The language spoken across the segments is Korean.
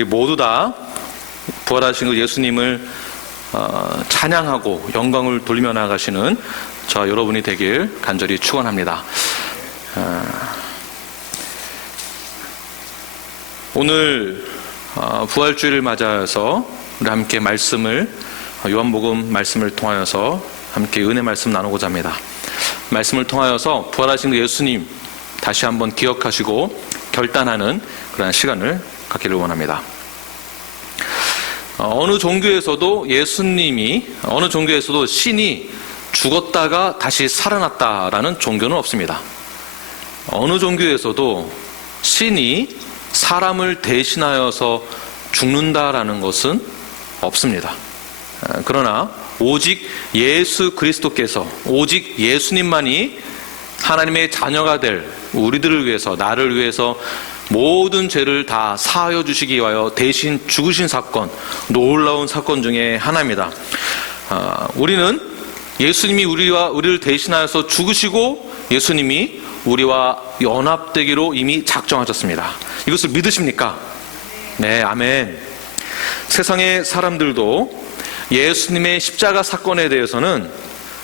우리 모두 다 부활하신 그 예수님을 찬양하고 영광을 돌리며 나아가시는 저 여러분이 되길 간절히 축원합니다. 오늘 부활주일을 맞아서 우리 함께 말씀을 요한복음 말씀을 통하여서 함께 은혜 말씀 나누고자 합니다. 말씀을 통하여서 부활하신 그 예수님 다시 한번 기억하시고 결단하는 그런 시간을 갖기를 원합니다. 어느 종교에서도 어느 종교에서도 신이 죽었다가 다시 살아났다라는 종교는 없습니다. 어느 종교에서도 신이 사람을 대신하여서 죽는다라는 것은 없습니다. 그러나 오직 예수 그리스도께서, 오직 예수님만이 하나님의 자녀가 될 우리들을 위해서, 나를 위해서 모든 죄를 다 사하여 주시기 위하여 대신 죽으신 사건, 놀라운 사건 중에 하나입니다. 우리는 예수님이 우리를 대신하여서 죽으시고 예수님이 우리와 연합되기로 이미 작정하셨습니다. 이것을 믿으십니까? 네, 아멘. 세상의 사람들도 예수님의 십자가 사건에 대해서는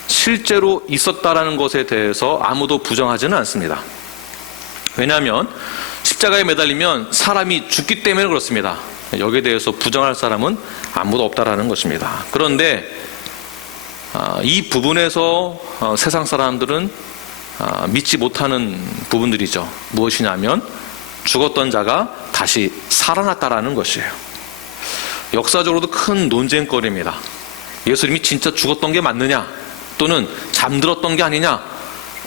실제로 있었다라는 것에 대해서 아무도 부정하지는 않습니다. 왜냐하면 십자가에 매달리면 사람이 죽기 때문에 그렇습니다. 여기에 대해서 부정할 사람은 아무도 없다라는 것입니다. 그런데 이 부분에서 세상 사람들은 믿지 못하는 부분들이죠. 무엇이냐면 죽었던 자가 다시 살아났다라는 것이에요. 역사적으로도 큰 논쟁거리입니다. 예수님이 진짜 죽었던 게 맞느냐, 또는 잠들었던 게 아니냐,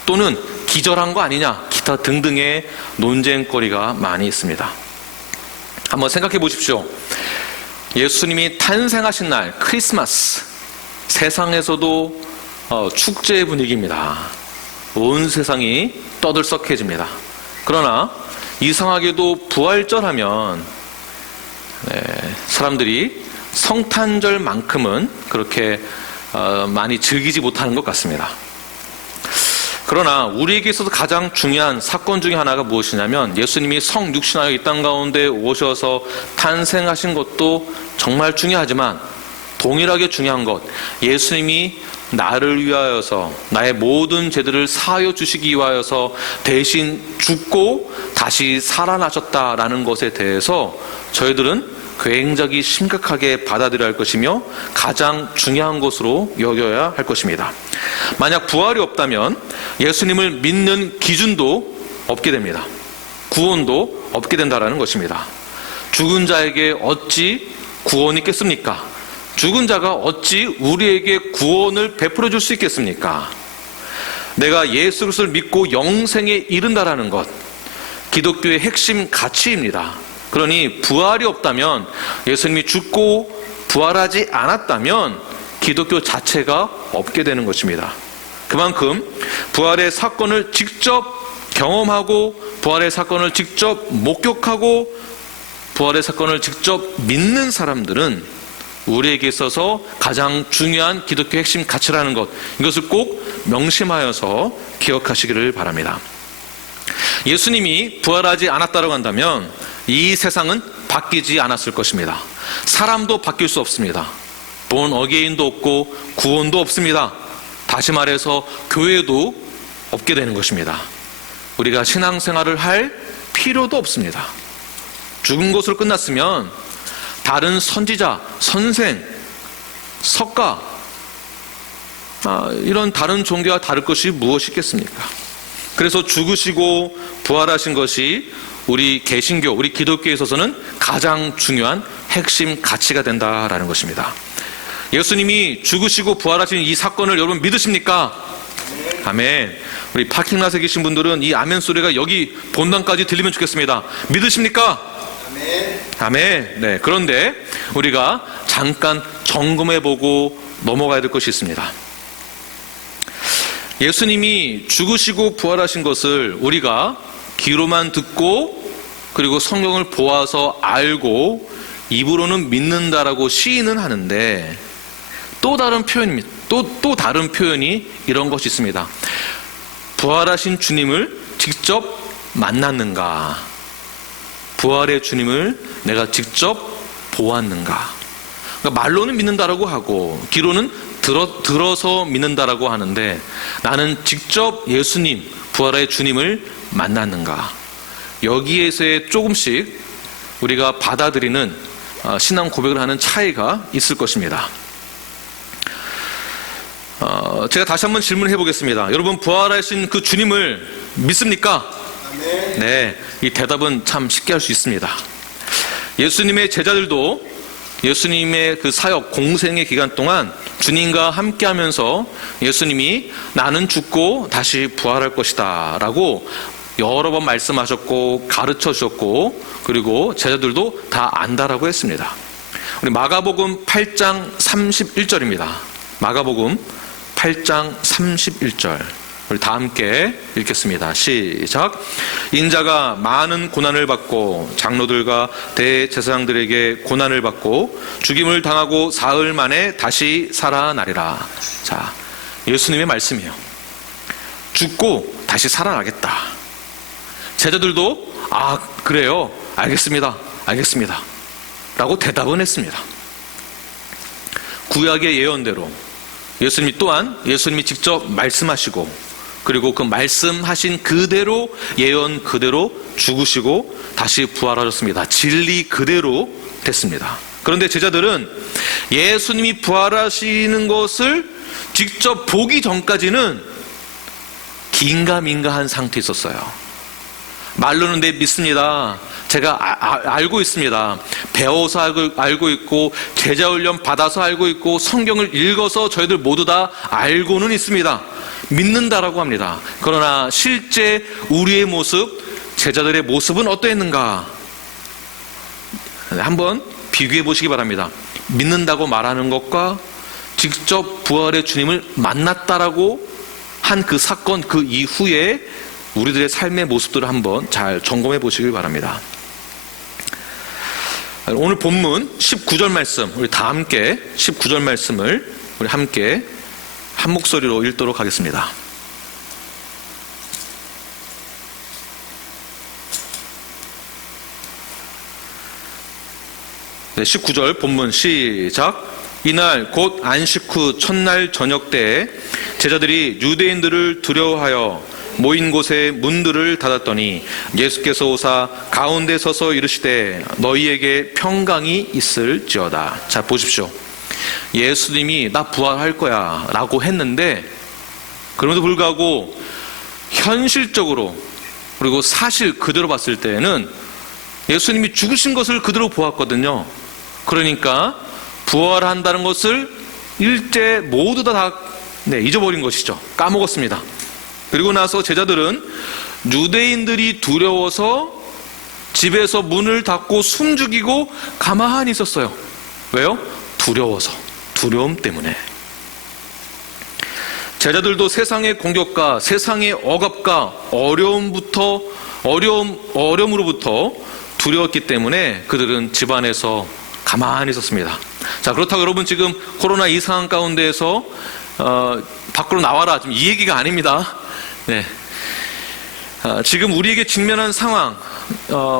또는 기절한 거 아니냐, 기타 등등의 논쟁거리가 많이 있습니다. 한번 생각해 보십시오. 예수님이 탄생하신 날 크리스마스, 세상에서도 축제의 분위기입니다. 온 세상이 떠들썩해집니다. 그러나 이상하게도 부활절 하면 사람들이 성탄절만큼은 그렇게 많이 즐기지 못하는 것 같습니다. 그러나 우리에게 있어서 가장 중요한 사건 중에 하나가 무엇이냐면 예수님이 성육신하여 이 땅 가운데 오셔서 탄생하신 것도 정말 중요하지만 동일하게 중요한 것, 예수님이 나를 위하여서 나의 모든 죄들을 사하여 주시기 위하여서 대신 죽고 다시 살아나셨다라는 것에 대해서 저희들은 굉장히 심각하게 받아들여야 할 것이며 가장 중요한 것으로 여겨야 할 것입니다. 만약 부활이 없다면 예수님을 믿는 기준도 없게 됩니다. 구원도 없게 된다는 것입니다. 죽은 자에게 어찌 구원이 있겠습니까? 죽은 자가 어찌 우리에게 구원을 베풀어 줄 수 있겠습니까? 내가 예수 그리스도를 믿고 영생에 이른다라는 것, 기독교의 핵심 가치입니다. 그러니 부활이 없다면, 예수님이 죽고 부활하지 않았다면 기독교 자체가 없게 되는 것입니다. 그만큼 부활의 사건을 직접 경험하고 부활의 사건을 직접 목격하고 부활의 사건을 직접 믿는 사람들은 우리에게 있어서 가장 중요한 기독교 핵심 가치라는 것, 이것을 꼭 명심하여서 기억하시기를 바랍니다. 예수님이 부활하지 않았다고 한다면 이 세상은 바뀌지 않았을 것입니다. 사람도 바뀔 수 없습니다. 본 어게인도 없고 구원도 없습니다. 다시 말해서 교회도 없게 되는 것입니다. 우리가 신앙생활을 할 필요도 없습니다. 죽은 것으로 끝났으면 다른 선지자, 선생, 석가, 이런 다른 종교와 다를 것이 무엇이 있겠습니까? 그래서 죽으시고 부활하신 것이 우리 개신교, 우리 기독교에 있어서는 가장 중요한 핵심 가치가 된다라는 것입니다. 예수님이 죽으시고 부활하신 이 사건을 여러분 믿으십니까? 아멘. 우리 파킹랏에 계신 분들은 이 아멘 소리가 여기 본당까지 들리면 좋겠습니다. 믿으십니까? 아멘. 네. 그런데 우리가 잠깐 점검해보고 넘어가야 될 것이 있습니다. 예수님이 죽으시고 부활하신 것을 우리가 귀로만 듣고 그리고 성경을 보아서 알고 입으로는 믿는다라고 시인은 하는데 또 다른 표현입니다. 또 다른 표현이 이런 것이 있습니다. 부활하신 주님을 직접 만났는가? 부활의 주님을 내가 직접 보았는가? 그러니까 말로는 믿는다라고 하고 귀로는 들어서 믿는다라고 하는데 나는 직접 예수님, 부활의 주님을 만났는가? 여기에서의 조금씩 우리가 받아들이는 신앙 고백을 하는 차이가 있을 것입니다. 제가 다시 한번 질문해 보겠습니다. 여러분, 부활하신 그 주님을 믿습니까? 네, 이 대답은 참 쉽게 할 수 있습니다. 예수님의 제자들도 예수님의 그 사역 공생의 기간 동안 주님과 함께 하면서 예수님이 나는 죽고 다시 부활할 것이다 라고 여러 번 말씀하셨고 가르쳐 주셨고, 그리고 제자들도 다 안다라고 했습니다. 우리 마가복음 8장 31절입니다. 마가복음 8장 31절 우리 다 함께 읽겠습니다. 시작. 인자가 많은 고난을 받고 장로들과 대제사장들에게 고난을 받고 죽임을 당하고 사흘 만에 다시 살아나리라. 자, 예수님의 말씀이에요. 죽고 다시 살아나겠다. 제자들도 그래요, 알겠습니다 라고 대답은 했습니다. 구약의 예언대로 예수님이 또한 예수님이 직접 말씀하시고, 그리고 그 말씀하신 그대로 예언 그대로 죽으시고 다시 부활하셨습니다. 진리 그대로 됐습니다. 그런데 제자들은 예수님이 부활하시는 것을 직접 보기 전까지는 긴가민가한 상태에 있었어요. 말로는 네, 믿습니다. 제가 알고 있습니다. 배워서 알고 있고 제자훈련 받아서 알고 있고 성경을 읽어서 저희들 모두 다 알고는 있습니다. 믿는다라고 합니다. 그러나 실제 우리의 모습, 제자들의 모습은 어떠했는가? 한번 비교해 보시기 바랍니다. 믿는다고 말하는 것과 직접 부활의 주님을 만났다라고 한 그 사건, 그 이후에 우리들의 삶의 모습들을 한번 잘 점검해 보시길 바랍니다. 오늘 본문 19절 말씀, 우리 다 함께 19절 말씀을 우리 함께 한 목소리로 읽도록 하겠습니다. 네, 19절 본문 시작. 이날 곧 안식 후 첫날 저녁 때에 제자들이 유대인들을 두려워하여 모인 곳에 문들을 닫았더니 예수께서 오사 가운데 서서 이르시되 너희에게 평강이 있을지어다. 자, 보십시오. 예수님이 나 부활할 거야 라고 했는데, 그럼에도 불구하고 현실적으로 그리고 사실 그대로 봤을 때는 예수님이 죽으신 것을 그대로 보았거든요. 그러니까 부활한다는 것을 일제 모두 다 잊어버린 것이죠. 까먹었습니다. 그리고 나서 제자들은 유대인들이 두려워서 집에서 문을 닫고 숨죽이고 가만히 있었어요. 왜요? 두려워서, 두려움 때문에. 제자들도 세상의 공격과 세상의 억압과 어려움으로부터 두려웠기 때문에 그들은 집안에서 가만히 있었습니다. 자, 그렇다고 여러분 지금 코로나 이 상황 가운데에서 밖으로 나와라, 지금 이 얘기가 아닙니다. 네. 지금 우리에게 직면한 상황,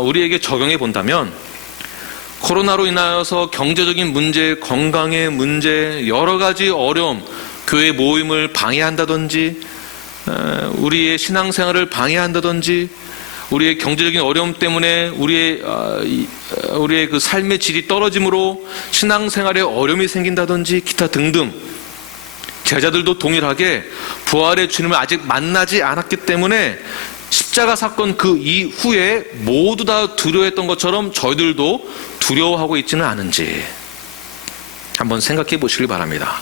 우리에게 적용해 본다면 코로나로 인하여서 경제적인 문제, 건강의 문제, 여러 가지 어려움, 교회 모임을 방해한다든지, 우리의 신앙생활을 방해한다든지, 우리의 경제적인 어려움 때문에 우리의 그 삶의 질이 떨어짐으로 신앙생활에 어려움이 생긴다든지 기타 등등, 제자들도 동일하게 부활의 주님을 아직 만나지 않았기 때문에 십자가 사건 그 이후에 모두 다 두려워했던 것처럼 저희들도 두려워하고 있지는 않은지 한번 생각해 보시길 바랍니다.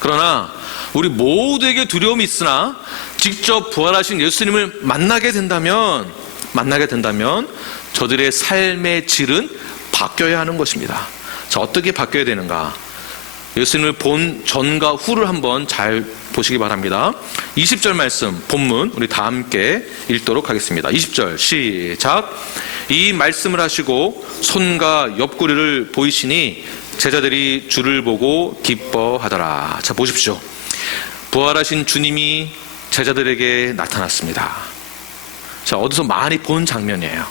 그러나 우리 모두에게 두려움이 있으나 직접 부활하신 예수님을 만나게 된다면 저들의 삶의 질은 바뀌어야 하는 것입니다. 자, 어떻게 바뀌어야 되는가? 예수님을 본 전과 후를 한번 잘 보시기 바랍니다. 20절 말씀 본문 우리 다 함께 읽도록 하겠습니다. 20절 시작. 이 말씀을 하시고 손과 옆구리를 보이시니 제자들이 주를 보고 기뻐하더라. 자, 보십시오. 부활하신 주님이 제자들에게 나타났습니다. 자, 어디서 많이 본 장면이에요.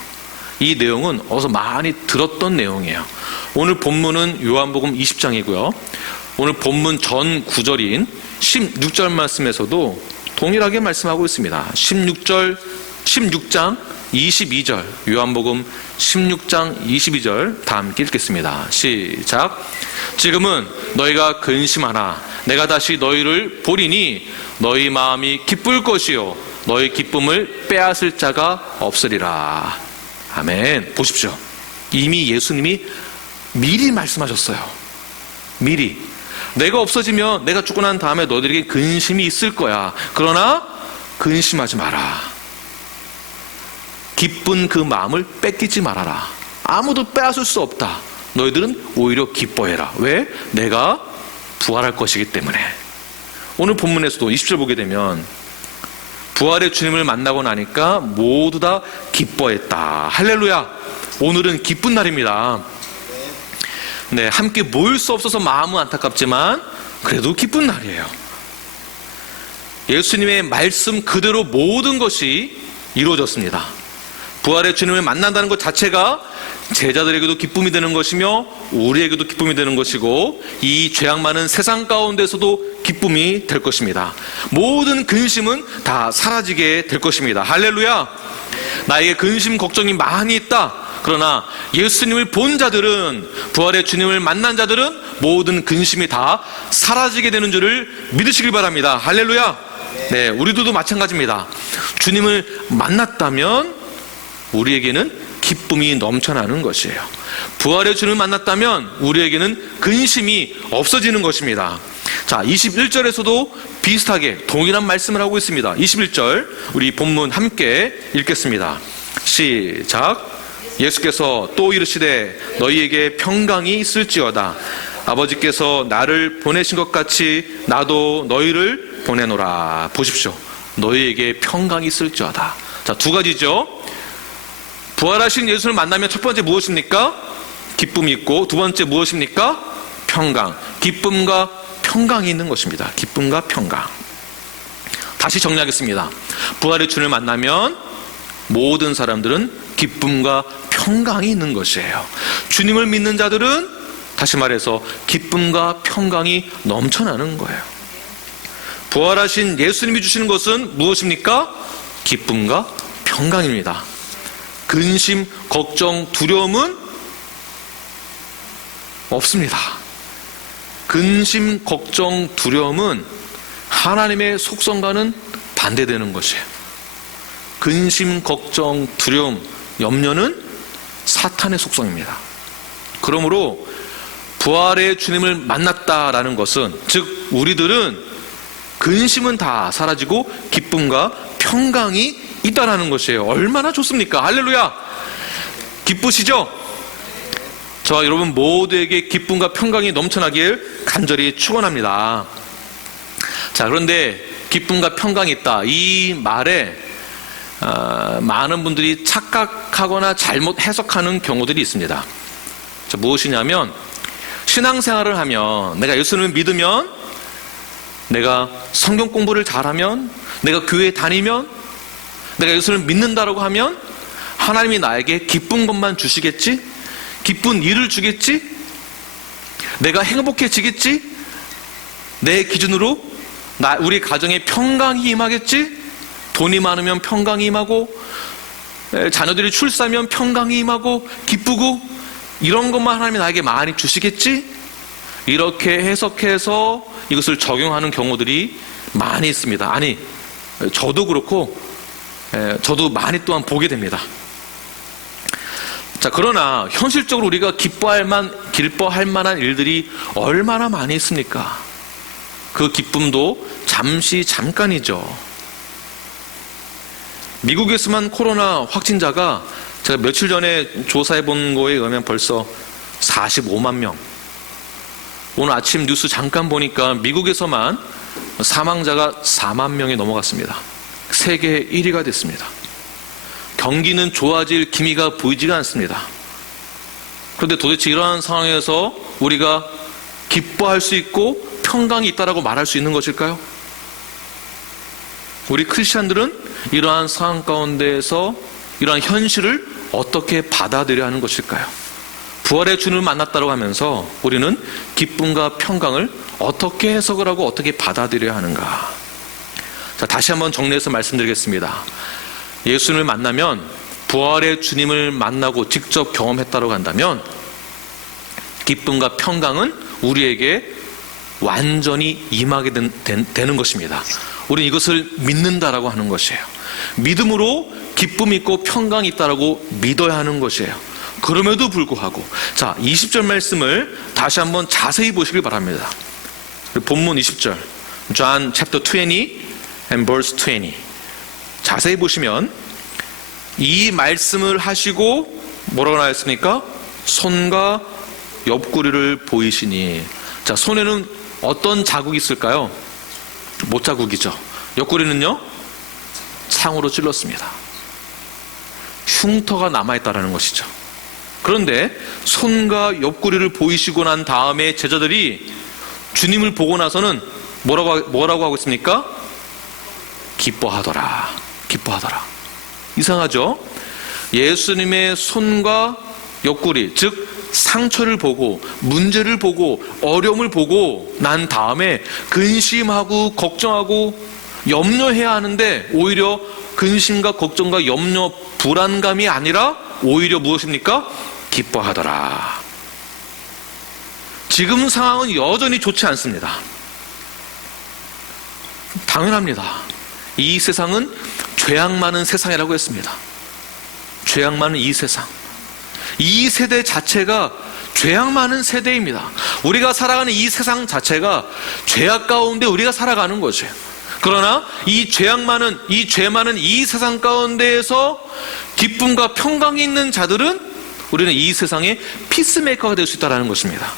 이 내용은 어디서 많이 들었던 내용이에요. 오늘 본문은 요한복음 20장이고요. 오늘 본문 전 구절인 16절 말씀에서도 동일하게 말씀하고 있습니다. 16장 22절, 요한복음 16장 22절 다 함께 읽겠습니다. 시작. 지금은 너희가 근심하나 내가 다시 너희를 보리니 너희 마음이 기쁠 것이요 너희 기쁨을 빼앗을 자가 없으리라. 아멘. 보십시오. 이미 예수님이 미리 말씀하셨어요. 미리. 내가 없어지면, 내가 죽고 난 다음에 너희들에게 근심이 있을 거야. 그러나 근심하지 마라. 기쁜 그 마음을 뺏기지 말아라. 아무도 빼앗을 수 없다. 너희들은 오히려 기뻐해라. 왜? 내가 부활할 것이기 때문에. 오늘 본문에서도 20절 보게 되면 부활의 주님을 만나고 나니까 모두 다 기뻐했다. 할렐루야. 오늘은 기쁜 날입니다. 네, 함께 모일 수 없어서 마음은 안타깝지만 그래도 기쁜 날이에요. 예수님의 말씀 그대로 모든 것이 이루어졌습니다. 부활의 주님을 만난다는 것 자체가 제자들에게도 기쁨이 되는 것이며 우리에게도 기쁨이 되는 것이고 이 죄악 많은 세상 가운데서도 기쁨이 될 것입니다. 모든 근심은 다 사라지게 될 것입니다. 할렐루야. 나에게 근심 걱정이 많이 있다. 그러나 예수님을 본 자들은, 부활의 주님을 만난 자들은 모든 근심이 다 사라지게 되는 줄을 믿으시길 바랍니다. 할렐루야. 네, 우리들도 마찬가지입니다. 주님을 만났다면 우리에게는 기쁨이 넘쳐나는 것이에요. 부활의 주님을 만났다면 우리에게는 근심이 없어지는 것입니다. 자, 21절에서도 비슷하게 동일한 말씀을 하고 있습니다. 21절 우리 본문 함께 읽겠습니다. 시작. 예수께서 또 이르시되 너희에게 평강이 있을지어다. 아버지께서 나를 보내신 것 같이 나도 너희를 보내노라. 보십시오. 너희에게 평강이 있을지어다. 자, 두 가지죠. 부활하신 예수를 만나면 첫 번째 무엇입니까? 기쁨이 있고, 두 번째 무엇입니까? 평강. 기쁨과 평강이 있는 것입니다. 기쁨과 평강. 다시 정리하겠습니다. 부활의 주님을 만나면 모든 사람들은 기쁨과 평강이 있는 것이에요. 주님을 믿는 자들은 다시 말해서 기쁨과 평강이 넘쳐나는 거예요. 부활하신 예수님이 주시는 것은 무엇입니까? 기쁨과 평강입니다. 근심, 걱정, 두려움은 없습니다. 근심, 걱정, 두려움은 하나님의 속성과는 반대되는 것이에요. 근심, 걱정, 두려움, 염려는 사탄의 속성입니다. 그러므로 부활의 주님을 만났다라는 것은, 즉 우리들은 근심은 다 사라지고 기쁨과 평강이 있다라는 것이에요. 얼마나 좋습니까? 할렐루야. 기쁘시죠? 저와 여러분 모두에게 기쁨과 평강이 넘쳐나길 간절히 축원합니다. 자, 그런데 기쁨과 평강이 있다, 이 말에 많은 분들이 착각하거나 잘못 해석하는 경우들이 있습니다. 자, 무엇이냐면 신앙생활을 하면, 내가 예수님을 믿으면, 내가 성경 공부를 잘하면, 내가 교회에 다니면, 내가 예수를 믿는다라고 하면 하나님이 나에게 기쁜 것만 주시겠지? 기쁜 일을 주겠지? 내가 행복해지겠지? 내 기준으로 우리 가정에 평강이 임하겠지? 돈이 많으면 평강이 임하고, 자녀들이 출산하면 평강이 임하고 기쁘고, 이런 것만 하나님이 나에게 많이 주시겠지? 이렇게 해석해서 이것을 적용하는 경우들이 많이 있습니다. 아니, 저도 그렇고 저도 많이 또한 보게 됩니다. 자, 그러나 현실적으로 우리가 기뻐할 만한 일들이 얼마나 많이 있습니까? 그 기쁨도 잠깐이죠. 미국에서만 코로나 확진자가 제가 며칠 전에 조사해 본 거에 의하면 벌써 45만 명. 오늘 아침 뉴스 잠깐 보니까 미국에서만 사망자가 4만 명이 넘어갔습니다. 세계 1위가 됐습니다. 경기는 좋아질 기미가 보이지가 않습니다. 그런데 도대체 이러한 상황에서 우리가 기뻐할 수 있고 평강이 있다라고 말할 수 있는 것일까요? 우리 크리스찬들은 이러한 상황 가운데에서 이러한 현실을 어떻게 받아들여야 하는 것일까요? 부활의 주님을 만났다고 하면서 우리는 기쁨과 평강을 어떻게 해석을 하고 어떻게 받아들여야 하는가? 자, 다시 한번 정리해서 말씀드리겠습니다. 예수님을 만나면, 부활의 주님을 만나고 직접 경험했다고 한다면 기쁨과 평강은 우리에게 완전히 임하게 되는 것입니다. 우리는 이것을 믿는다라고 하는 것이에요. 믿음으로 기쁨이 있고 평강이 있다라고 믿어야 하는 것이에요. 그럼에도 불구하고, 자, 20절 말씀을 다시 한번 자세히 보시길 바랍니다. 본문 20절, John chapter 20 and verse 20. 자세히 보시면 이 말씀을 하시고 뭐라고 나왔습니까? 손과 옆구리를 보이시니. 자, 손에는 어떤 자국이 있을까요? 못자국이죠. 옆구리는요? 창으로 찔렀습니다. 흉터가 남아있다는 것이죠. 그런데 손과 옆구리를 보이시고 난 다음에 제자들이 주님을 보고 나서는 뭐라고 하고 있습니까? 기뻐하더라. 기뻐하더라. 이상하죠? 예수님의 손과 옆구리, 즉 상처를 보고 문제를 보고 어려움을 보고 난 다음에 근심하고 걱정하고 염려해야 하는데 오히려 근심과 걱정과 염려, 불안감이 아니라 오히려 무엇입니까? 기뻐하더라. 지금 상황은 여전히 좋지 않습니다. 당연합니다. 이 세상은 죄악 많은 세상이라고 했습니다. 죄악 많은 이 세상. 이 세대 자체가 죄악 많은 세대입니다. 우리가 살아가는 이 세상 자체가 죄악 가운데 우리가 살아가는 것이에요. 그러나 이 죄 많은 이 세상 가운데에서 기쁨과 평강이 있는 자들은 우리는 이 세상의 피스메이커가 될 수 있다는 것입니다.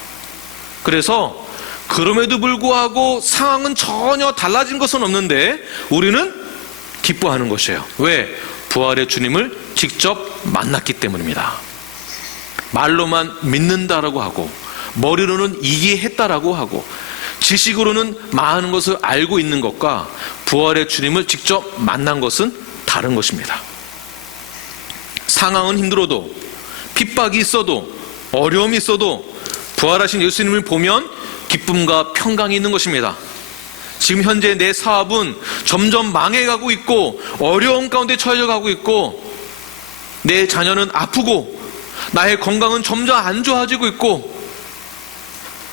그래서 그럼에도 불구하고 상황은 전혀 달라진 것은 없는데 우리는 기뻐하는 것이에요. 왜? 부활의 주님을 직접 만났기 때문입니다. 말로만 믿는다라고 하고 머리로는 이해했다라고 하고 지식으로는 많은 것을 알고 있는 것과 부활의 주님을 직접 만난 것은 다른 것입니다. 상황은 힘들어도 핍박이 있어도 어려움이 있어도 부활하신 예수님을 보면 기쁨과 평강이 있는 것입니다. 지금 현재 내 사업은 점점 망해가고 있고 어려움 가운데 처해져 가고 있고 내 자녀는 아프고 나의 건강은 점점 안 좋아지고 있고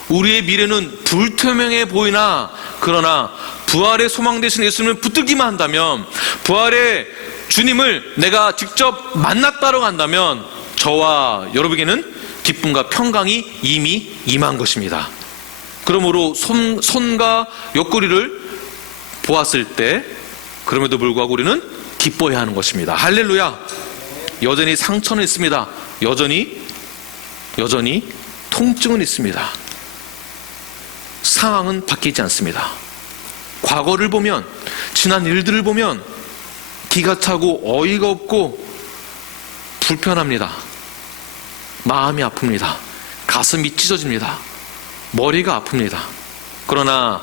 우리의 미래는 불투명해 보이나 그러나 부활의 소망 되신 예수님을 붙들기만 한다면 부활의 주님을 내가 직접 만났다고 한다면 저와 여러분에게는 기쁨과 평강이 이미 임한 것입니다. 그러므로 손과 옆구리를 보았을 때 그럼에도 불구하고 우리는 기뻐해야 하는 것입니다. 할렐루야. 여전히 상처는 있습니다. 여전히 통증은 있습니다. 상황은 바뀌지 않습니다. 과거를 보면 지난 일들을 보면 기가 차고 어이가 없고 불편합니다. 마음이 아픕니다. 가슴이 찢어집니다. 머리가 아픕니다. 그러나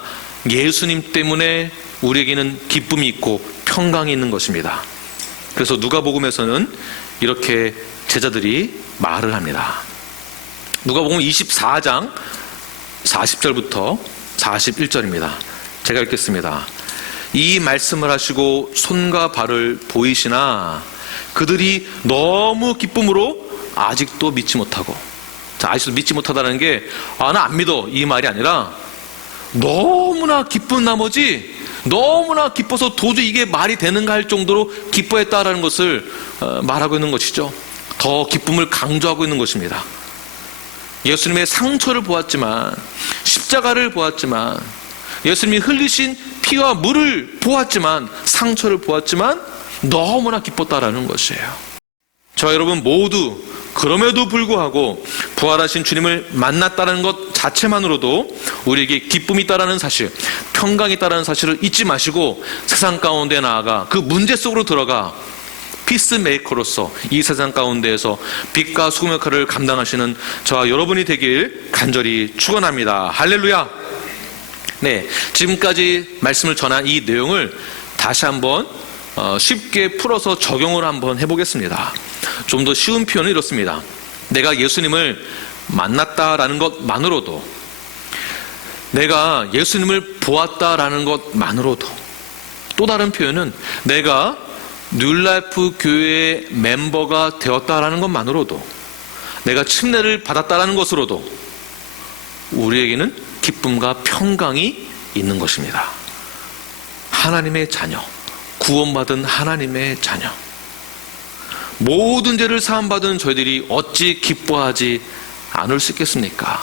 예수님 때문에 우리에게는 기쁨이 있고 평강이 있는 것입니다. 그래서 누가복음에서는 이렇게 제자들이 말을 합니다. 누가복음 24장 40절부터 41절입니다. 제가 읽겠습니다. 이 말씀을 하시고 손과 발을 보이시나 그들이 너무 기쁨으로 아직도 믿지 못하고, 자, 아직도 믿지 못하다는 게 나 안 믿어 이 말이 아니라 너무나 기쁜 나머지 너무나 기뻐서 도저히 이게 말이 되는가 할 정도로 기뻐했다라는 것을 말하고 있는 것이죠. 더 기쁨을 강조하고 있는 것입니다. 예수님의 상처를 보았지만 십자가를 보았지만 예수님이 흘리신 피와 물을 보았지만 상처를 보았지만 너무나 기뻤다라는 것이에요. 저와 여러분 모두 그럼에도 불구하고 부활하신 주님을 만났다는 것 자체만으로도 우리에게 기쁨이 있다는 사실, 평강이 있다는 사실을 잊지 마시고 세상 가운데 나아가 그 문제 속으로 들어가 피스메이커로서 이 세상 가운데에서 빛과 소금 역할을 감당하시는 저와 여러분이 되길 간절히 축원합니다. 할렐루야. 네, 지금까지 말씀을 전한 이 내용을 다시 한번 쉽게 풀어서 적용을 한번 해보겠습니다. 좀 더 쉬운 표현은 이렇습니다. 내가 예수님을 만났다라는 것만으로도, 내가 예수님을 보았다라는 것만으로도, 또 다른 표현은 내가 뉴라이프 교회의 멤버가 되었다라는 것만으로도, 내가 침례를 받았다라는 것으로도 우리에게는 기쁨과 평강이 있는 것입니다. 하나님의 자녀, 구원받은 하나님의 자녀, 모든 죄를 사함받은 저희들이 어찌 기뻐하지 않을 수 있겠습니까?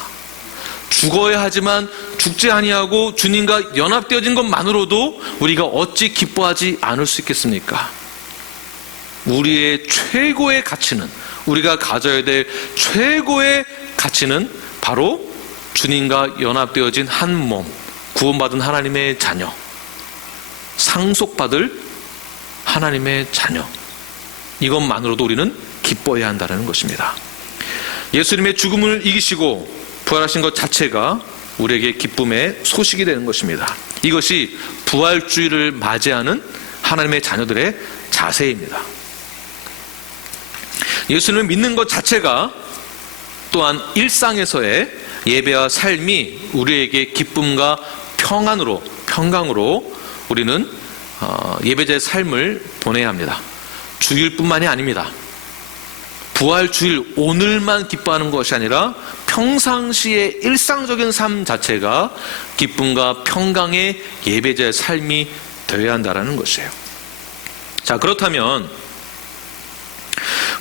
죽어야 하지만 죽지 아니하고 주님과 연합되어진 것만으로도 우리가 어찌 기뻐하지 않을 수 있겠습니까? 우리의 최고의 가치는, 우리가 가져야 될 최고의 가치는 바로 주님과 연합되어진 한 몸, 구원받은 하나님의 자녀, 상속받을 하나님의 자녀, 이것만으로도 우리는 기뻐해야 한다는 것입니다. 예수님의 죽음을 이기시고 부활하신 것 자체가 우리에게 기쁨의 소식이 되는 것입니다. 이것이 부활주의를 맞이하는 하나님의 자녀들의 자세입니다. 예수님을 믿는 것 자체가 또한 일상에서의 예배와 삶이 우리에게 기쁨과 평강으로 우리는 예배자의 삶을 보내야 합니다. 주일뿐만이 아닙니다. 부활주일 오늘만 기뻐하는 것이 아니라 평상시의 일상적인 삶 자체가 기쁨과 평강의 예배자의 삶이 되어야 한다는 것이에요. 자, 그렇다면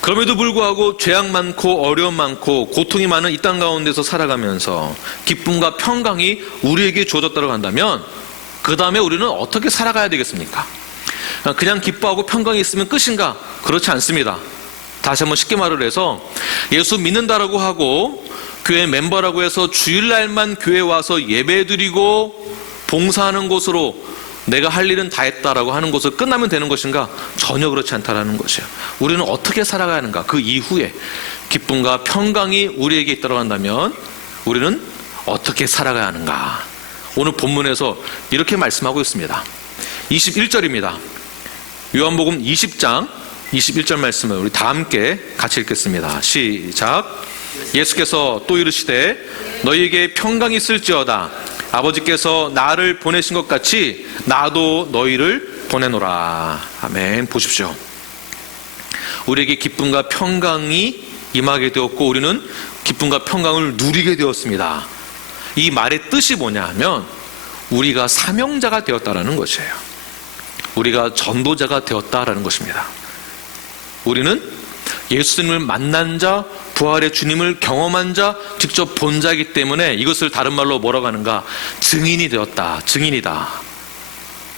그럼에도 불구하고 죄악 많고 어려움 많고 고통이 많은 이 땅 가운데서 살아가면서 기쁨과 평강이 우리에게 주어졌다고 한다면 그 다음에 우리는 어떻게 살아가야 되겠습니까? 그냥 기뻐하고 평강이 있으면 끝인가? 그렇지 않습니다. 다시 한번 쉽게 말을 해서 예수 믿는다라고 하고 교회 멤버라고 해서 주일날만 교회 와서 예배드리고 봉사하는 곳으로 내가 할 일은 다 했다라고 하는 것을 끝나면 되는 것인가? 전혀 그렇지 않다라는 것이에요. 우리는 어떻게 살아가야 하는가? 그 이후에 기쁨과 평강이 우리에게 있다고 한다면 우리는 어떻게 살아가야 하는가? 오늘 본문에서 이렇게 말씀하고 있습니다. 21절입니다. 요한복음 20장 21절 말씀을 우리 다 함께 같이 읽겠습니다. 시작. 예수께서 또 이르시되 너희에게 평강이 있을지어다. 아버지께서 나를 보내신 것 같이 나도 너희를 보내노라. 아멘. 보십시오. 우리에게 기쁨과 평강이 임하게 되었고 우리는 기쁨과 평강을 누리게 되었습니다. 이 말의 뜻이 뭐냐 하면 우리가 사명자가 되었다라는 것이에요. 우리가 전도자가 되었다라는 것입니다. 우리는 예수님을 만난 자, 부활의 주님을 경험한 자, 직접 본 자이기 때문에 이것을 다른 말로 뭐라고 하는가? 증인이 되었다. 증인이다.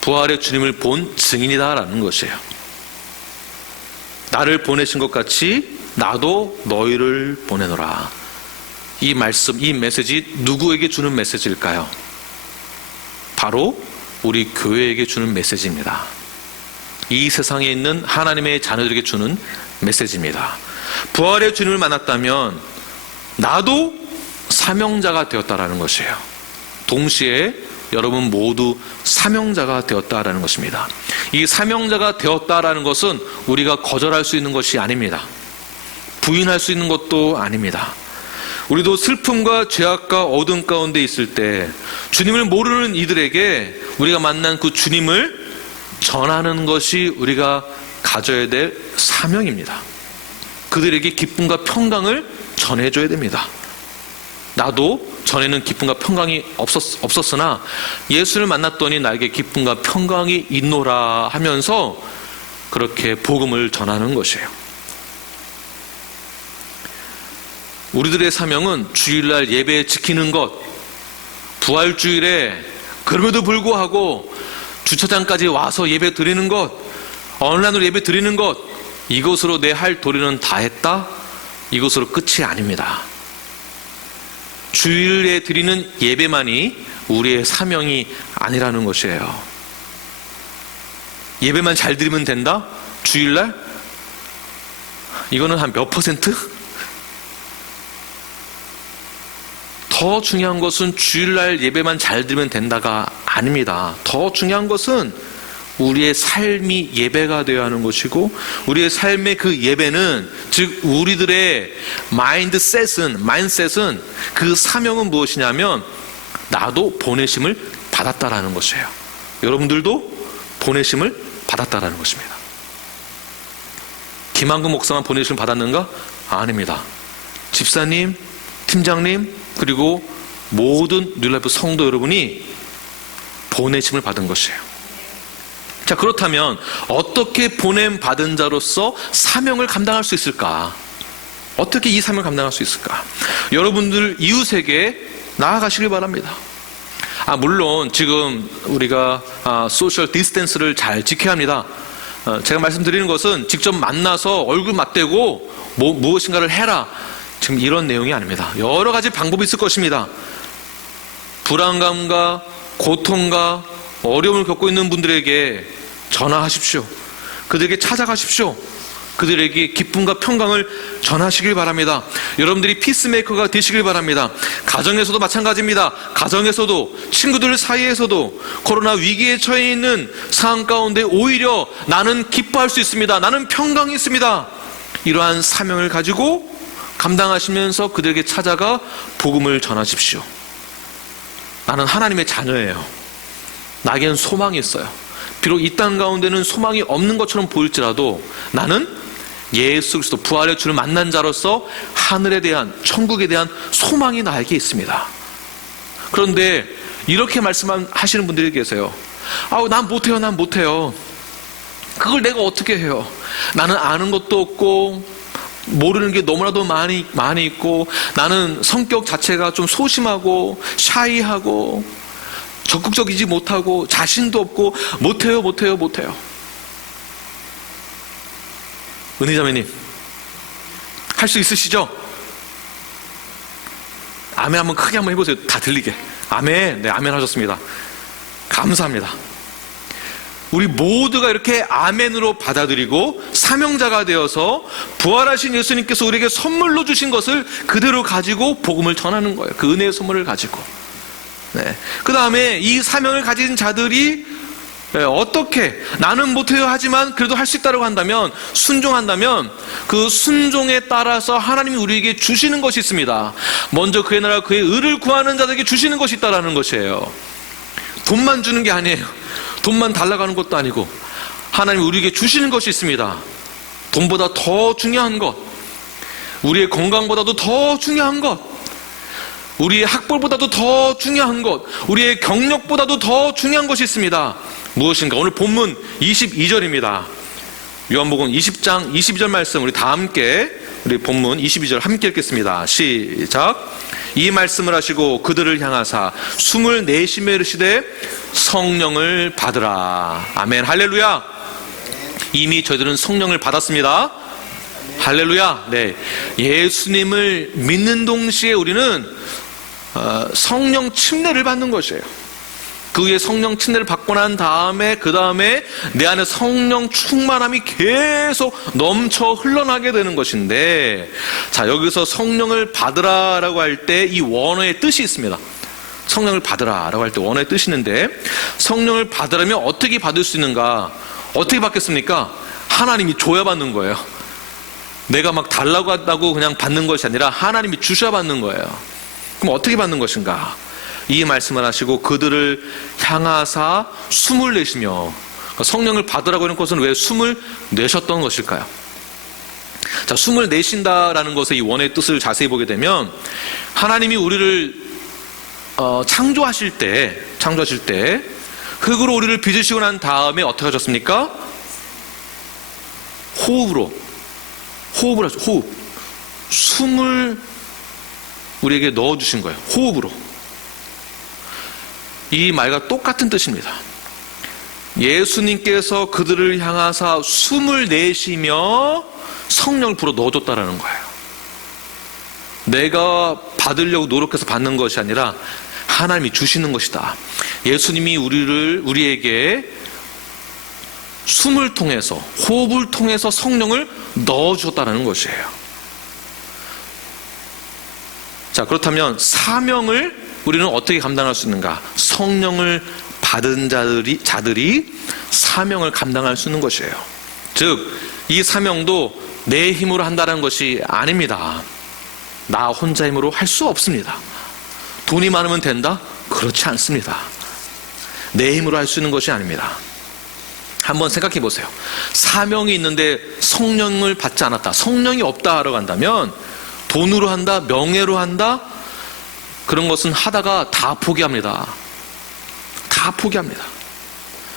부활의 주님을 본 증인이다라는 것이에요. 나를 보내신 것 같이 나도 너희를 보내노라. 이 말씀, 이 메시지 누구에게 주는 메시지일까요? 바로 우리 교회에게 주는 메시지입니다. 이 세상에 있는 하나님의 자녀들에게 주는 메시지입니다. 부활의 주님을 만났다면 나도 사명자가 되었다라는 것이에요. 동시에 여러분 모두 사명자가 되었다라는 것입니다. 이 사명자가 되었다라는 것은 우리가 거절할 수 있는 것이 아닙니다. 부인할 수 있는 것도 아닙니다. 우리도 슬픔과 죄악과 어둠 가운데 있을 때 주님을 모르는 이들에게 우리가 만난 그 주님을 전하는 것이 우리가 가져야 될 사명입니다. 그들에게 기쁨과 평강을 전해줘야 됩니다. 나도 전에는 기쁨과 평강이 없었으나 예수를 만났더니 나에게 기쁨과 평강이 있노라 하면서 그렇게 복음을 전하는 것이에요. 우리들의 사명은 주일날 예배 지키는 것, 부활주일에 그럼에도 불구하고 주차장까지 와서 예배 드리는 것, 온라인으로 예배 드리는 것, 이것으로 내 할 도리는 다 했다? 이것으로 끝이 아닙니다. 주일에 드리는 예배만이 우리의 사명이 아니라는 것이에요. 예배만 잘 드리면 된다? 주일날? 이거는 한 몇 퍼센트? 더 중요한 것은 주일날 예배만 잘 드리면 된다가 아닙니다. 더 중요한 것은 우리의 삶이 예배가 되어야 하는 것이고, 우리의 삶의 그 예배는, 즉 우리들의 마인드셋은 그 사명은 무엇이냐면 나도 보내심을 받았다라는 것이에요. 여러분들도 보내심을 받았다라는 것입니다. 김한근 목사만 보내심을 받았는가? 아닙니다. 집사님, 팀장님, 그리고 모든 뉴라이프 성도 여러분이 보내심을 받은 것이에요. 자, 그렇다면 어떻게 보냄 받은 자로서 사명을 감당할 수 있을까? 어떻게 이 사명을 감당할 수 있을까? 여러분들 이웃에게 나아가시길 바랍니다. 물론 지금 우리가 소셜 디스턴스를 잘 지켜야 합니다. 제가 말씀드리는 것은 직접 만나서 얼굴 맞대고 무엇인가를 해라, 지금 이런 내용이 아닙니다. 여러 가지 방법이 있을 것입니다. 불안감과 고통과 어려움을 겪고 있는 분들에게 전화하십시오. 그들에게 찾아가십시오. 그들에게 기쁨과 평강을 전하시길 바랍니다. 여러분들이 피스메이커가 되시길 바랍니다. 가정에서도 마찬가지입니다. 가정에서도, 친구들 사이에서도 코로나 위기에 처해 있는 상황 가운데 오히려 나는 기뻐할 수 있습니다. 나는 평강이 있습니다. 이러한 사명을 가지고 감당하시면서 그들에게 찾아가 복음을 전하십시오. 나는 하나님의 자녀예요. 나에겐 소망이 있어요. 비록 이 땅 가운데는 소망이 없는 것처럼 보일지라도 나는 예수 그리스도 부활의 주를 만난 자로서 하늘에 대한, 천국에 대한 소망이 나에게 있습니다. 그런데 이렇게 말씀하시는 분들이 계세요. 난 못해요. 그걸 내가 어떻게 해요? 나는 아는 것도 없고 모르는 게 너무나도 많이 있고, 나는 성격 자체가 좀 소심하고 샤이하고 적극적이지 못하고 자신도 없고 못해요. 은희자매님, 할 수 있으시죠? 아멘 한번 크게 한번 해보세요. 다 들리게. 아멘. 네, 아멘 하셨습니다. 감사합니다. 우리 모두가 이렇게 아멘으로 받아들이고 사명자가 되어서 부활하신 예수님께서 우리에게 선물로 주신 것을 그대로 가지고 복음을 전하는 거예요. 그 은혜의 선물을 가지고. 네. 그 다음에 이 사명을 가진 자들이 어떻게, 나는 못해요 하지만 그래도 할 수 있다고 한다면, 순종한다면 그 순종에 따라서 하나님이 우리에게 주시는 것이 있습니다. 먼저 그의 나라 그의 의를 구하는 자들에게 주시는 것이 있다는 것이에요. 돈만 주는 게 아니에요. 돈만 달라고 하는 것도 아니고 하나님이 우리에게 주시는 것이 있습니다. 돈보다 더 중요한 것, 우리의 건강보다도 더 중요한 것, 우리의 학벌보다도 더 중요한 것, 우리의 경력보다도 더 중요한 것이 있습니다. 무엇인가? 오늘 본문 22절입니다. 요한복음 20장 22절 말씀, 우리 다 함께 우리 본문 22절 함께 읽겠습니다. 시작. 이 말씀을 하시고 그들을 향하사 숨을 내쉬며 이르시되 성령을 받으라. 아멘. 할렐루야. 이미 저희들은 성령을 받았습니다. 할렐루야. 네, 예수님을 믿는 동시에 우리는 성령 침례를 받는 것이에요. 그 위에 성령 침례를 받고 난 다음에 그 다음에 내 안에 성령 충만함이 계속 넘쳐 흘러나게 되는 것인데, 자, 여기서 성령을 받으라라고 할 때 이 원어의 뜻이 있습니다. 성령을 받으라라고 할 때 원어의 뜻이 있는데, 성령을 받으려면 어떻게 받을 수 있는가? 어떻게 받겠습니까? 하나님이 줘야 받는 거예요. 내가 막 달라고 한다고 그냥 받는 것이 아니라 하나님이 주셔야 받는 거예요. 그럼 어떻게 받는 것인가? 이 말씀을 하시고 그들을 향하사 숨을 내쉬며, 성령을 받으라고 하는 것은 왜 숨을 내셨던 것일까요? 자, 숨을 내쉰다라는 것의 이 원의 뜻을 자세히 보게 되면, 하나님이 우리를 창조하실 때 흙으로 우리를 빚으시고 난 다음에 어떻게 하셨습니까? 호흡을 하죠. 호흡. 숨을 우리에게 넣어주신 거예요. 호흡으로. 이 말과 똑같은 뜻입니다. 예수님께서 그들을 향하사 숨을 내쉬며 성령을 불어 넣어줬다라는 거예요. 내가 받으려고 노력해서 받는 것이 아니라 하나님이 주시는 것이다. 예수님이 우리에게 숨을 통해서, 호흡을 통해서 성령을 넣어주셨다는 것이에요. 자, 그렇다면 사명을 우리는 어떻게 감당할 수 있는가? 성령을 받은 자들이 사명을 감당할 수 있는 것이에요. 즉, 이 사명도 내 힘으로 한다는 것이 아닙니다. 나 혼자 힘으로 할 수 없습니다. 돈이 많으면 된다? 그렇지 않습니다. 내 힘으로 할 수 있는 것이 아닙니다. 한번 생각해 보세요. 사명이 있는데 성령을 받지 않았다, 성령이 없다 하러 간다면 돈으로 한다, 명예로 한다, 그런 것은 하다가 다 포기합니다. 다 포기합니다.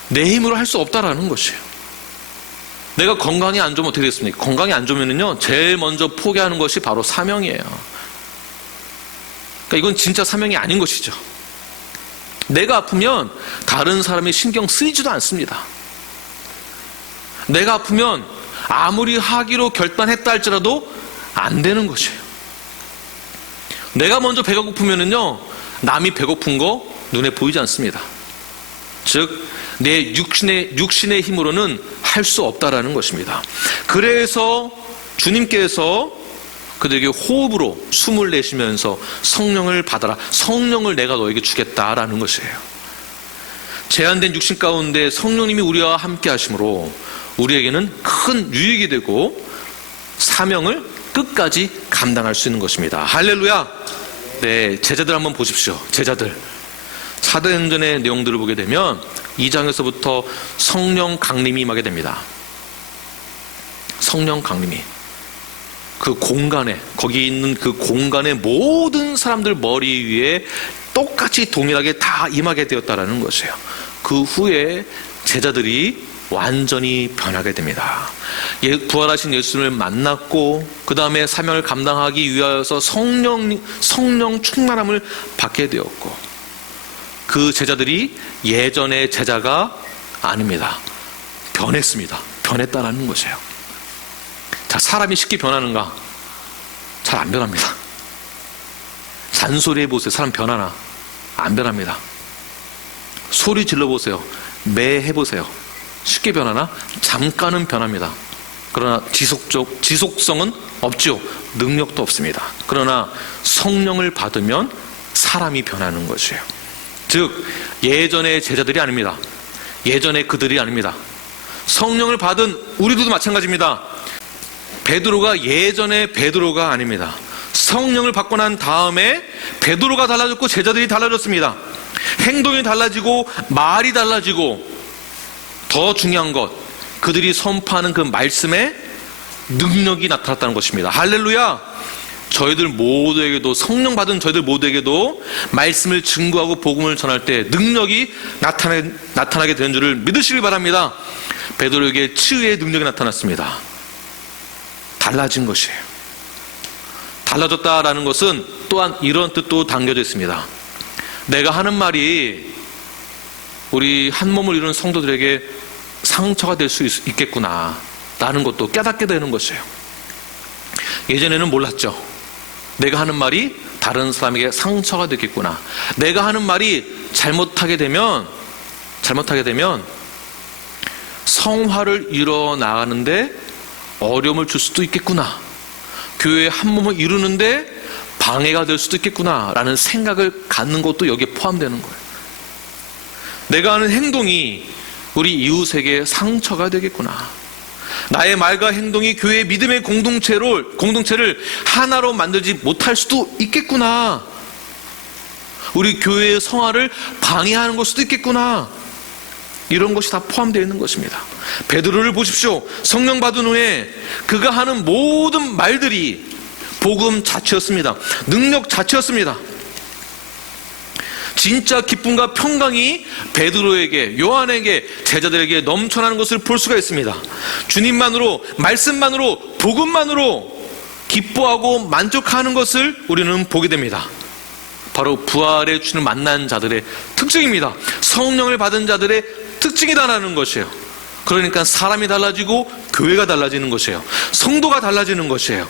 내 힘으로 할 수 없다라는 것이에요. 내가 건강이 안 좋으면 어떻게 되겠습니까? 건강이 안 좋으면요, 제일 먼저 포기하는 것이 바로 사명이에요. 그러니까 이건 진짜 사명이 아닌 것이죠. 내가 아프면 다른 사람이 신경 쓰이지도 않습니다. 내가 아프면 아무리 하기로 결단했다 할지라도 안 되는 것이에요. 내가 먼저 배가 고프면은요, 남이 배고픈 거 눈에 보이지 않습니다. 즉, 내 육신의 힘으로는 할 수 없다라는 것입니다. 그래서 주님께서 그들에게 호흡으로 숨을 내쉬면서 성령을 받아라, 성령을 내가 너에게 주겠다라는 것이에요. 제한된 육신 가운데 성령님이 우리와 함께 하심으로 우리에게는 큰 유익이 되고 사명을 끝까지 감당할 수 있는 것입니다. 할렐루야. 네, 제자들 한번 보십시오. 제자들, 사도행전의 내용들을 보게 되면 2장에서부터 성령 강림이 임하게 됩니다. 성령 강림이 그 공간에, 거기 있는 그 공간의 모든 사람들 머리 위에 똑같이 동일하게 다 임하게 되었다라는 것이에요. 그 후에 제자들이 완전히 변하게 됩니다. 부활하신 예수님을 만났고 그 다음에 사명을 감당하기 위하여서 성령 충만함을 받게 되었고, 그 제자들이 예전의 제자가 아닙니다. 변했습니다. 변했다라는 것이에요. 자, 사람이 쉽게 변하는가? 잘 안 변합니다. 잔소리 해보세요. 사람 변하나? 안 변합니다. 소리 질러보세요. 매 해보세요. 쉽게 변하나? 잠깐은 변합니다. 그러나 지속성은 없죠. 능력도 없습니다. 그러나 성령을 받으면 사람이 변하는 것이에요. 즉, 예전의 제자들이 아닙니다. 예전의 그들이 아닙니다. 성령을 받은 우리도 마찬가지입니다. 베드로가 예전의 베드로가 아닙니다. 성령을 받고 난 다음에 베드로가 달라졌고 제자들이 달라졌습니다. 행동이 달라지고 말이 달라지고, 더 중요한 것, 그들이 선포하는 그 말씀에 능력이 나타났다는 것입니다. 할렐루야. 저희들 모두에게도, 성령 받은 저희들 모두에게도 말씀을 증거하고 복음을 전할 때 능력이 나타나게 되는 줄을 믿으시길 바랍니다. 베드로에게 치유의 능력이 나타났습니다. 달라진 것이에요. 달라졌다라는 것은 또한 이런 뜻도 담겨져 있습니다. 내가 하는 말이 우리 한 몸을 이루는 성도들에게 상처가 될 수 있겠구나 라는 것도 깨닫게 되는 것이에요. 예전에는 몰랐죠. 내가 하는 말이 다른 사람에게 상처가 되겠구나, 내가 하는 말이 잘못하게 되면 성화를 이뤄나가는데 어려움을 줄 수도 있겠구나, 교회의 한 몸을 이루는데 방해가 될 수도 있겠구나 라는 생각을 갖는 것도 여기에 포함되는 거예요. 내가 하는 행동이 우리 이웃에게 상처가 되겠구나, 나의 말과 행동이 교회의 믿음의 공동체를 하나로 만들지 못할 수도 있겠구나, 우리 교회의 성화를 방해하는 걸 수도 있겠구나, 이런 것이 다 포함되어 있는 것입니다. 베드로를 보십시오. 성령 받은 후에 그가 하는 모든 말들이 복음 자체였습니다. 능력 자체였습니다. 진짜 기쁨과 평강이 베드로에게, 요한에게, 제자들에게 넘쳐나는 것을 볼 수가 있습니다. 주님만으로, 말씀만으로, 복음만으로 기뻐하고 만족하는 것을 우리는 보게 됩니다. 바로 부활의 주를 만난 자들의 특징입니다. 성령을 받은 자들의 특징이다라는 것이에요. 그러니까 사람이 달라지고 교회가 달라지는 것이에요. 성도가 달라지는 것이에요.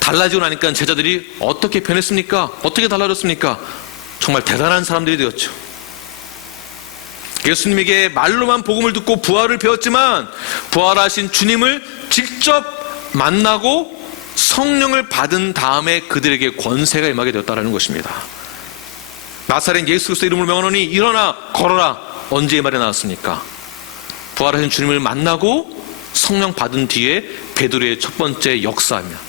달라지고 나니까 제자들이 어떻게 변했습니까? 어떻게 달라졌습니까? 정말 대단한 사람들이 되었죠. 예수님에게 말로만 복음을 듣고 부활을 배웠지만 부활하신 주님을 직접 만나고 성령을 받은 다음에 그들에게 권세가 임하게 되었다는 것입니다. 나사렛 예수 그리스도 이름으로 명하노니 일어나 걸어라. 언제 이 말이 나왔습니까? 부활하신 주님을 만나고 성령 받은 뒤에 베드로의 첫 번째 역사입니다.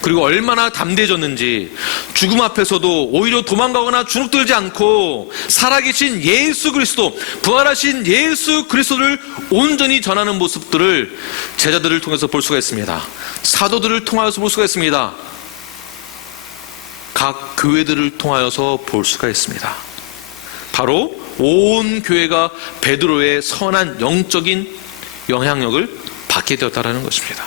그리고 얼마나 담대해졌는지 죽음 앞에서도 오히려 도망가거나 주눅들지 않고 살아계신 예수 그리스도, 부활하신 예수 그리스도를 온전히 전하는 모습들을 제자들을 통해서 볼 수가 있습니다. 사도들을 통하여서 볼 수가 있습니다. 각 교회들을 통하여서 볼 수가 있습니다. 바로 온 교회가 베드로의 선한 영적인 영향력을 받게 되었다는 것입니다.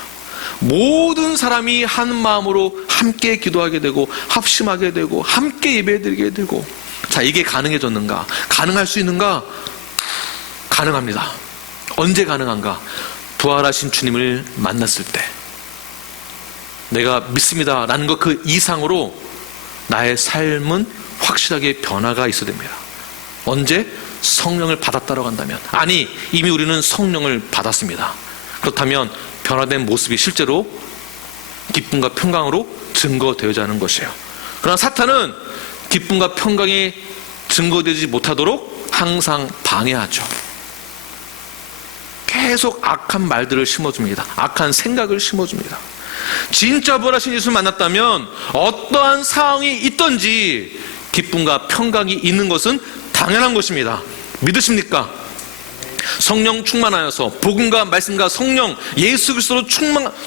모든 사람이 한 마음으로 함께 기도하게 되고 합심하게 되고 함께 예배드리게 되고, 자, 이게 가능해졌는가? 가능할 수 있는가? 가능합니다. 언제 가능한가? 부활하신 주님을 만났을 때 내가 믿습니다 라는 것 그 이상으로 나의 삶은 확실하게 변화가 있어야 됩니다. 언제? 성령을 받았다라고 한다면. 아니, 이미 우리는 성령을 받았습니다. 그렇다면 변화된 모습이 실제로 기쁨과 평강으로 증거되어야 하는 것이에요. 그러나 사탄은 기쁨과 평강이 증거되지 못하도록 항상 방해하죠. 계속 악한 말들을 심어줍니다. 악한 생각을 심어줍니다. 진짜 부활하신 예수를 만났다면 어떠한 상황이 있든지 기쁨과 평강이 있는 것은 당연한 것입니다. 믿으십니까? 성령 충만하여서 복음과 말씀과 성령 예수 그리스도로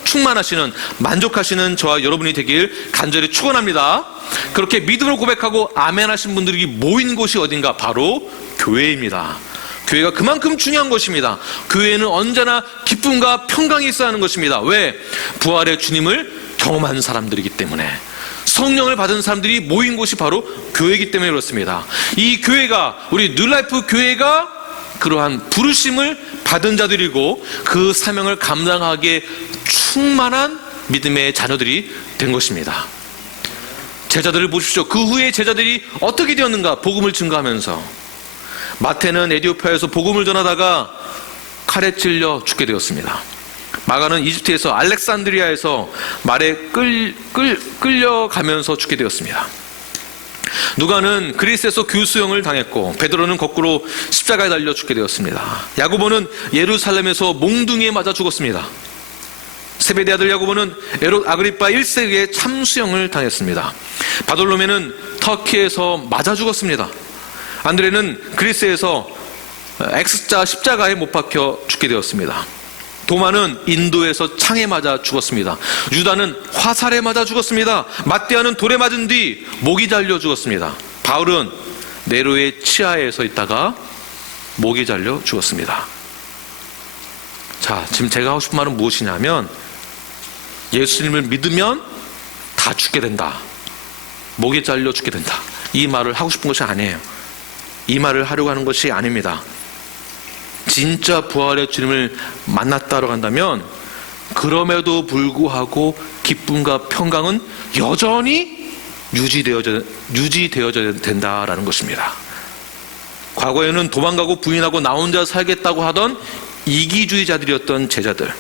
충만하시는, 만족하시는 저와 여러분이 되길 간절히 축원합니다. 그렇게 믿음을 고백하고 아멘 하신 분들이 모인 곳이 어딘가? 바로 교회입니다. 교회가 그만큼 중요한 것입니다. 교회는 언제나 기쁨과 평강이 있어야 하는 것입니다. 왜? 부활의 주님을 경험한 사람들이기 때문에, 성령을 받은 사람들이 모인 곳이 바로 교회이기 때문에 그렇습니다. 이 교회가, 우리 뉴라이프 교회가 그러한 부르심을 받은 자들이고 그 사명을 감당하기에 충만한 믿음의 자녀들이 된 것입니다. 제자들을 보십시오. 그 후에 제자들이 어떻게 되었는가? 복음을 증거하면서. 마태는 에티오피아에서 복음을 전하다가 칼에 찔려 죽게 되었습니다. 마가는 이집트에서 알렉산드리아에서 말에 끌려가면서 죽게 되었습니다. 누가는 그리스에서 교수형을 당했고 베드로는 거꾸로 십자가에 달려 죽게 되었습니다. 야고보는 예루살렘에서 몽둥이에 맞아 죽었습니다. 세베대 아들 야고보는 에롯 아그리파 1세에게 참수형을 당했습니다. 바돌로메는 터키에서 맞아 죽었습니다. 안드레는 그리스에서 X자 십자가에 못 박혀 죽게 되었습니다. 도마는 인도에서 창에 맞아 죽었습니다. 유다는 화살에 맞아 죽었습니다. 마띠아는 돌에 맞은 뒤 목이 잘려 죽었습니다. 바울은 네로의 치하에서 있다가 목이 잘려 죽었습니다. 자, 지금 제가 하고 싶은 말은 무엇이냐면, 예수님을 믿으면 다 죽게 된다, 목이 잘려 죽게 된다, 이 말을 하고 싶은 것이 아니에요. 이 말을 하려고 하는 것이 아닙니다. 진짜 부활의 주님을 만났다고 한다면 그럼에도 불구하고 기쁨과 평강은 여전히 유지되어져야 된다라는 것입니다. 과거에는 도망가고 부인하고 나 혼자 살겠다고 하던 이기주의자들이었던 제자들,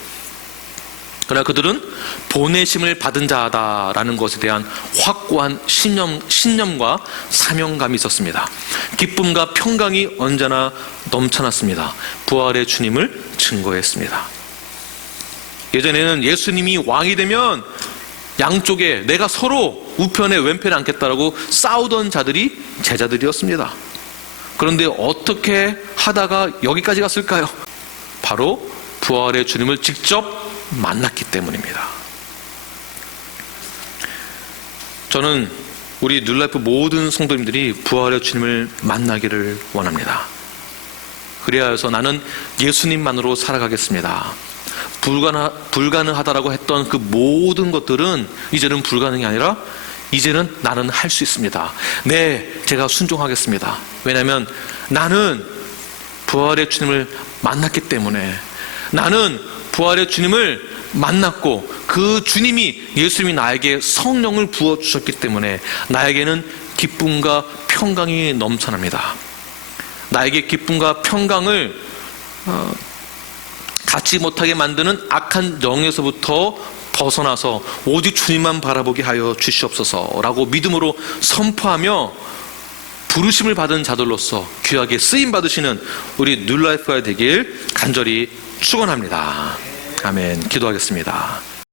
그러나 그들은 보내심을 받은 자다라는 것에 대한 확고한 신념과 사명감이 있었습니다. 기쁨과 평강이 언제나 넘쳐났습니다. 부활의 주님을 증거했습니다. 예전에는 예수님이 왕이 되면 양쪽에 내가 서로 우편에 왼편에 앉겠다라고 싸우던 자들이 제자들이었습니다. 그런데 어떻게 하다가 여기까지 갔을까요? 바로 부활의 주님을 직접 만났기 때문입니다. 저는 우리 뉴라이프 모든 성도님들이 부활의 주님을 만나기를 원합니다. 그래야 해서 나는 예수님만으로 살아가겠습니다. 불가능하다라고 했던 그 모든 것들은 이제는 불가능이 아니라 이제는 나는 할 수 있습니다. 네, 제가 순종하겠습니다. 왜냐하면 나는 부활의 주님을 만났기 때문에, 나는 부활의 주님을 만났고 그 주님이, 예수님이 나에게 성령을 부어주셨기 때문에 나에게는 기쁨과 평강이 넘쳐납니다. 나에게 기쁨과 평강을 갖지 못하게 만드는 악한 영에서부터 벗어나서 오직 주님만 바라보게 하여 주시옵소서라고 믿음으로 선포하며 부르심을 받은 자들로서 귀하게 쓰임 받으시는 우리 뉴라이프가 되길 간절히 축원합니다. 아멘. 기도하겠습니다.